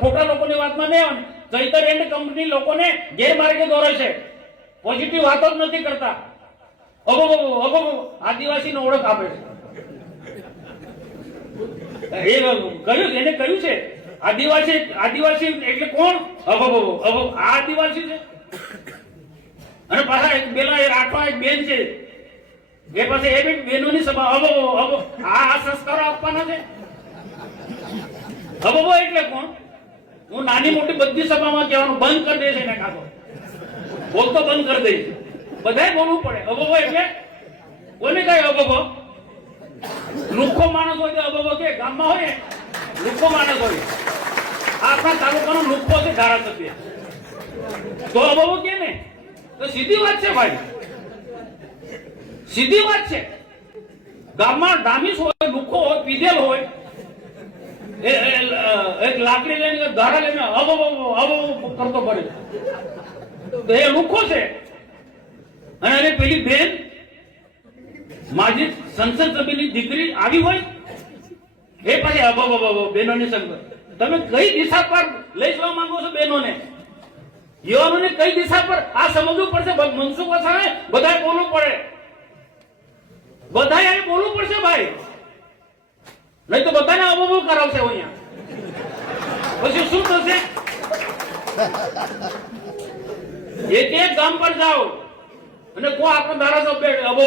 ખોટા લોકોની વાતમાં નહીં આવે. ચૈતર એન્ડ કંપની લોકોને ગેરમાર્ગે દોરે છે, પોઝિટિવ વાતો જ નથી કરતા. આદિવાસીનો ઓળખ આપે છે. એને કહ્યું છે આદિવાસી એટલે કોણ? આ આદિવાસી છે. અને પાછા એક પેલા રાઠવા એક બેન છે, એ પાસે એ બી બેનોની સભા. આ સંસ્કારો આપવાના છે. એટલે કોણ? હું નાની મોટી બધી સભામાં કહેવાનું બંધ કરી દે છે ને, કાતો બોલતો બંધ કરી દઈશ. બધાય બોલવું પડે. એટલે કોને કઈ લુખ્ખો માણસ હોય તો કે ગામમાં હોય લુખ્ખો માણસ હોય. આપણા તાલુકાનો લુખ્ખો છે ધારાસભ્ય, તો કે ને તો સીધી વાત છે ભાઈ, સીધી વાત છે. ગામમાં ડામીસ હોય, લુખ્ખો હોય, પીધેલ હોય, એક લાકડી લઈને ધારા લઈને કરતો પડે તો એ લુખ્ખો છે. અને પેલી બેન માજી સંસદ સભ્યની દીકરી આવી હોય એ પાછી બહેનોની સંગત. તમે કઈ દિશા પર લઈ જવા માંગો છો બહેનોને, યુવાનોને? કઈ દિશા પર આ સમજવું પડશે. મનસુખ વસાવાને બધાએ બોલવું પડે, બધાએ બોલવું પડશે ભાઈ, નહીં તો બધાને અબો કરાવશે અહીંયા. પછી શું થશે? એક ગામ પર જાઓ અને કો આપણો ધારાસભ્ય અબો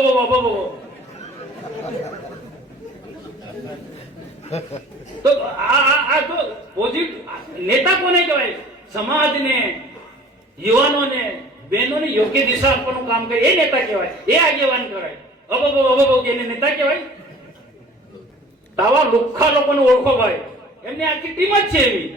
તો આ તો પોઝિટિવ નેતા કોને કહેવાય? સમાજને, યુવાનોને, બહેનોને યોગ્ય દિશા આપવાનું કામ કરે એ નેતા કહેવાય, એ આગેવાન કરાય. અબો એને નેતા કહેવાય? તાવા લુખ્ખા લોકોને ઓળખો ભાઈ, એમની આખી ટીમ જ છે એવી.